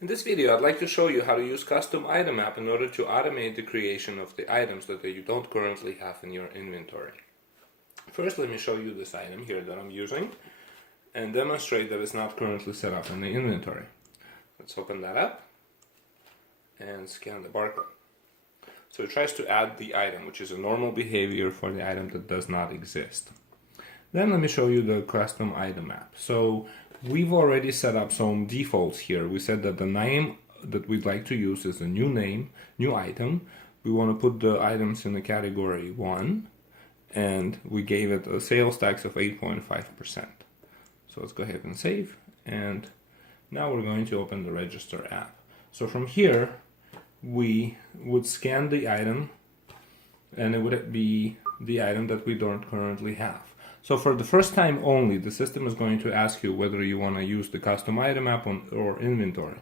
In this video, I'd like to show you how to use custom item app in order to automate the creation of the items that you don't currently have in your inventory. First, let me show you this item here that I'm using and demonstrate that it's not currently set up in the inventory. Let's open that up and scan the barcode. So it tries to add the item, which is a normal behavior for the item that does not exist. Then let me show you the custom item app. So we've already set up some defaults here. We said that the name that we'd like to use is a new name, new item. We want to put the items in the category 1, and we gave it a sales tax of 8.5%. So let's go ahead and save, and now we're going to open the register app. So from here, we would scan the item, and it would be the item that we don't currently have. So for the first time only, the system is going to ask you whether you want to use the custom item app or inventory.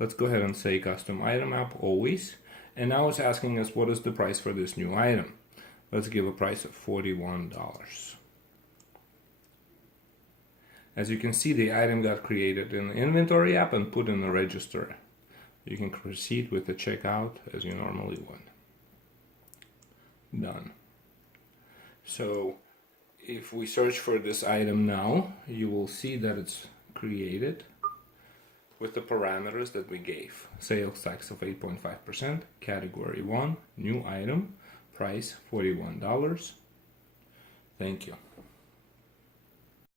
Let's go ahead and say custom item app always. And now it's asking us what is the price for this new item. Let's give a price of $41. As you can see, the item got created in the inventory app and put in the register. You can proceed with the checkout as you normally would. Done. So if we search for this item now, you will see that it's created with the parameters that we gave. Sales tax of 8.5%, category 1, new item, price $41. Thank you.